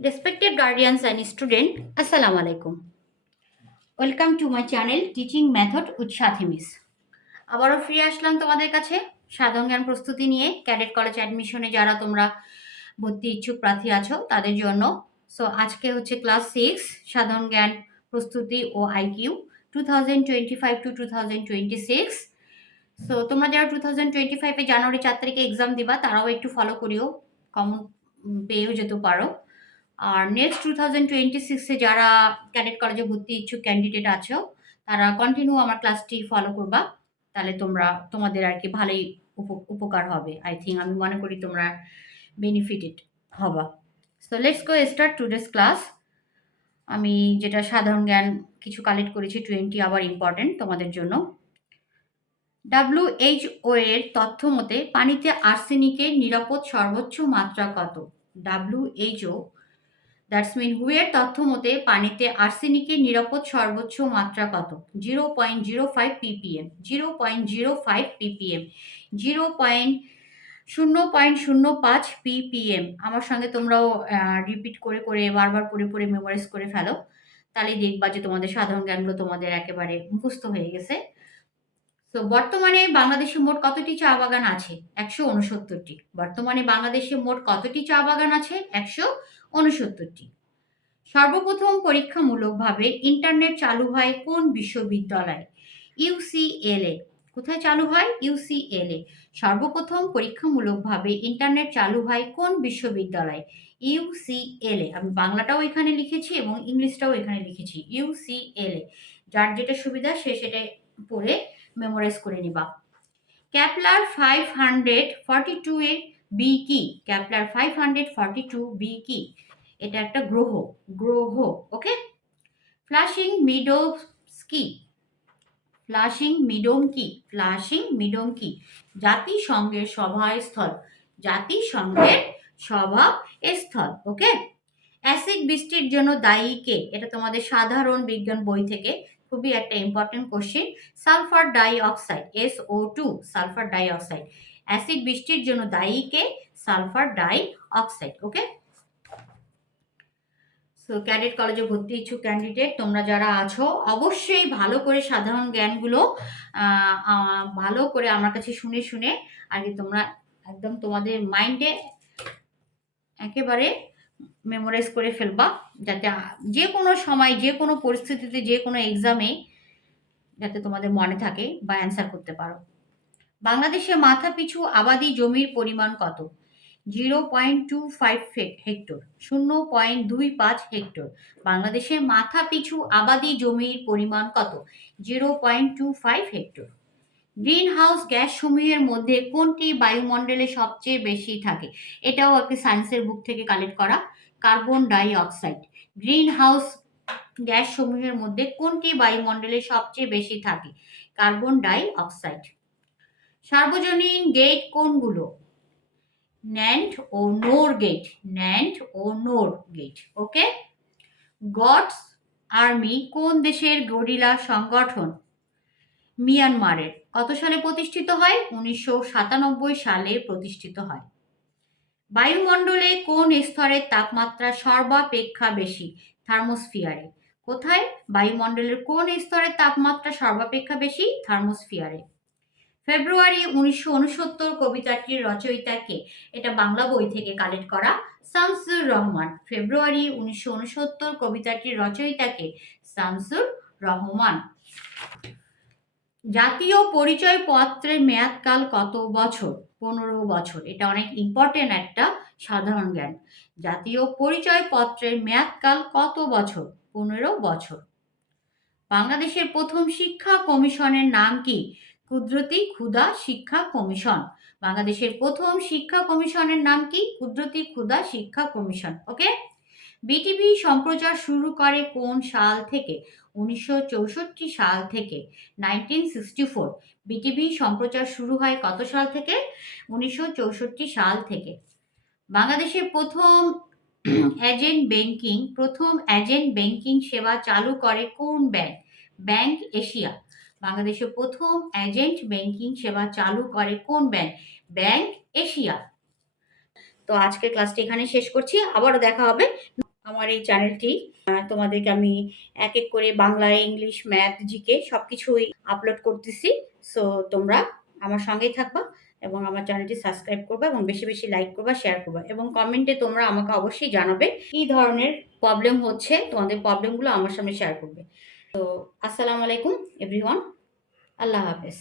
Respected guardians and student, Assalamu alaikum. Welcome to my channel Teaching Method with Sathi Miss. আবারও ফিরে আসলাম তোমাদের কাছে সাধারণ জ্ঞান প্রস্তুতি নিয়ে ক্যাডেট কলেজ অ্যাডমিশনে যারা তোমরা ভর্তি ইচ্ছুক প্রার্থী আছো তাদের জন্য। সো আজকে হচ্ছে ক্লাস 6 সাধারণ জ্ঞান প্রস্তুতি ও আইকিউ 2025 to 2026। সো তোমরা যারা 2025 জানুয়ারি 4 তারিখে এক্সাম দিবা তারাও একটু ফলো করিও, কমন পেয়েও যেতে পারো। আর নেক্সট 2026-এ যারা ক্যাডেট কলেজে ভর্তি ইচ্ছুক ক্যান্ডিডেট আছো তারা কন্টিনিউ আমার ক্লাসটি ফলো করবা, তাহলে তোমাদের আর কি ভালোই উপকার হবে। আই থিঙ্ক আমি মনে করি তোমরা বেনিফিটেড হবা। So let's go start today's class. আমি যেটা সাধারণ জ্ঞান কিছু কালেক্ট করেছি 20 আবার ইম্পর্টেন্ট তোমাদের জন্য। WHO এর তথ্য মতে পানিতে আর্সেনিকের নিরাপদ সর্বোচ্চ মাত্রা কত? WHO দ্যাটস মিন হু এর তথ্য মতে পানিতে আর্সেনিকের নিরাপদ সর্বোচ্চ মাত্রা কত? 0.05 ppm, 0.05 ppm, 0.05 ppm। আমার সঙ্গে তোমরাও রিপিট করে করে বারবার পড়ে পড়ে মেমোরাইজ করে ফেলো, তাহলে দেখবা যে তোমাদের সাধারণ জ্ঞানগুলো তোমাদের একেবারে মুখস্থ হয়ে গেছে। তো বর্তমানে বাংলাদেশে মোট কতটি চা বাগান আছে? 169টি। বর্তমানে বাংলাদেশে মোট কতটি চা বাগান আছে? 169টি। সর্বপ্রথম পরীক্ষামূলকভাবে ইন্টারনেট চালু হয় কোন বিশ্ববিদ্যালয়ে? UCLA। কোথায় চালু হয়? UCLA। সর্বপ্রথম পরীক্ষামূলকভাবে ইন্টারনেট চালু হয় কোন বিশ্ববিদ্যালয়ে? UCLA। আমি বাংলাটাও এখানে লিখেছি এবং ইংলিশটাও এখানে লিখেছি, UCLA। যার যেটা সুবিধা সে সেটা পড়ে মেমোরাইজ করে নিবা। ক্যাপলার 542 এর বি কি? ক্যাপলার 542 বি কি? এটা একটা গ্রহ। ওকে। ফ্লাশিং মিডোস কি? ফ্লাশিং মিডোম কি? জাতিসংঘের সভাস্থল। জাতিসংঘের সভাস্থল। ওকে। অ্যাসিড বৃষ্টির জন্য দায়ী কে? এটা তোমাদের সাধারণ বিজ্ঞান বই থেকে খুবই একটা important question. Sulphur die oxide, SO2, sulphur die oxide. Acid বৃষ্টির জন্য দায়ী কে? Sulphur die oxide. ওকে। সো ক্যাডেট কলেজে ভর্তি ইচ্ছুক ক্যান্ডিডেট তোমরা যারা আছো অবশ্যই ভালো করে সাধারণ জ্ঞানগুলো ভালো করে আমার কাছে শুনে শুনে আর কি তোমরা একদম তোমাদের মাইন্ডে একেবারে মেমোরাইজ করে ফেলবা, যাতে যে কোনো সময় যে কোনো পরিস্থিতিতে যে কোনো এক্সামে যাতে তোমাদের মনে থাকে বা অ্যান্সার করতে পারো। বাংলাদেশে মাথা পিছু আবাদি জমির পরিমাণ কত? 0.25 হেক্টর, 0.25 হেক্টর। বাংলাদেশে মাথা পিছু আবাদি জমির পরিমাণ কত? 0.25 হেক্টর। গ্রিন হাউস গ্যাস সমূহের মধ্যে কোনটি বায়ুমণ্ডলে সবচেয়ে বেশি থাকে? এটাও একটি সায়েন্সের বুক থেকে কালেক্ট করা। Carbon die oxide. Green house gas সমূহের মধ্যে কোনটি বায়ুমণ্ডলে সবচেয়ে বেশি থাকে? Carbon die oxide. সার্বজনীন গেট কোনগুলো? ন্যান্ড ও নোর গেট। ন্যান্ড ও নোর গেট। ওকে। গডস আর্মি কোন দেশের গরিলা সংগঠন? মিয়ানমারের। কত সালে প্রতিষ্ঠিত হয়? 1997 সালে প্রতিষ্ঠিত হয়। বায়ুমণ্ডলে কোন স্তরের তাপমাত্রা সর্বাপেক্ষা বেশি? থার্মোস্ফিয়ারে। কোথায়? বায়ুমণ্ডলের কোন স্তরের তাপমাত্রা সর্বাপেক্ষা বেশি? থার্মোস্ফিয়ারে। ফেব্রুয়ারি 1969 কবিতাটির রচয়িতা কে? এটা বাংলা বই থেকে কালেক্ট করা। শামসুর রহমান। ফেব্রুয়ারি 1969 কবিতাটির রচয়িতা কে? শামসুর রহমান। জাতীয় পরিচয়পত্রের মেয়াদকাল কত বছর? 15 বছর। এটা অনেক ইম্পর্টেন্ট একটা সাধারণ জ্ঞান। জাতীয় পরিচয়পত্রের মেয়াদকাল কত বছর? 15 বছর। বাংলাদেশের প্রথম শিক্ষা কমিশনের নাম কি? কুদরতি ক্ষুদা শিক্ষা কমিশন। বাংলাদেশের প্রথম শিক্ষা কমিশনের নাম কি? কুদরতি ক্ষুদা শিক্ষা কমিশন। ওকে। বিটিভি সম্প্রচার শুরু করে কোন সাল থেকে? 1964 সাল থেকে। 1964। বিটিভি সম্প্রচার শুরু হয় কত সাল থেকে? 1964 সাল থেকে। বাংলাদেশের প্রথম এজেন্ট ব্যাংকিং সেবা চালু করে কোন ব্যাংক? Bank Asia. বাংলাদেশের প্রথম এজেন্ট ব্যাংকিং সেবা চালু করে কোন ব্যাংক? Bank Asia. তো আজকের ক্লাসটি এখানে শেষ করছি, আবারও দেখা হবে আমার এই চ্যানেলটি তোমাদেরকে আমি এক এক করে বাংলা, ইংলিশ, ম্যাথ, জিকে সবকিছুই আপলোড করতেছি। সো তোমরা আমার সঙ্গেই থাকবা এবং আমার চ্যানেলটি সাবস্ক্রাইব করবা এবং বেশি বেশি লাইক করবা, শেয়ার করবা এবং কমেন্টে তোমরা আমাকে অবশ্যই জানাবে কী ধরনের প্রবলেম হচ্ছে, তোমাদের প্রবলেমগুলো আমার সামনে শেয়ার করবে। তো আসসালামু আলাইকুম এভরিওয়ান, আল্লাহ হাফেজ।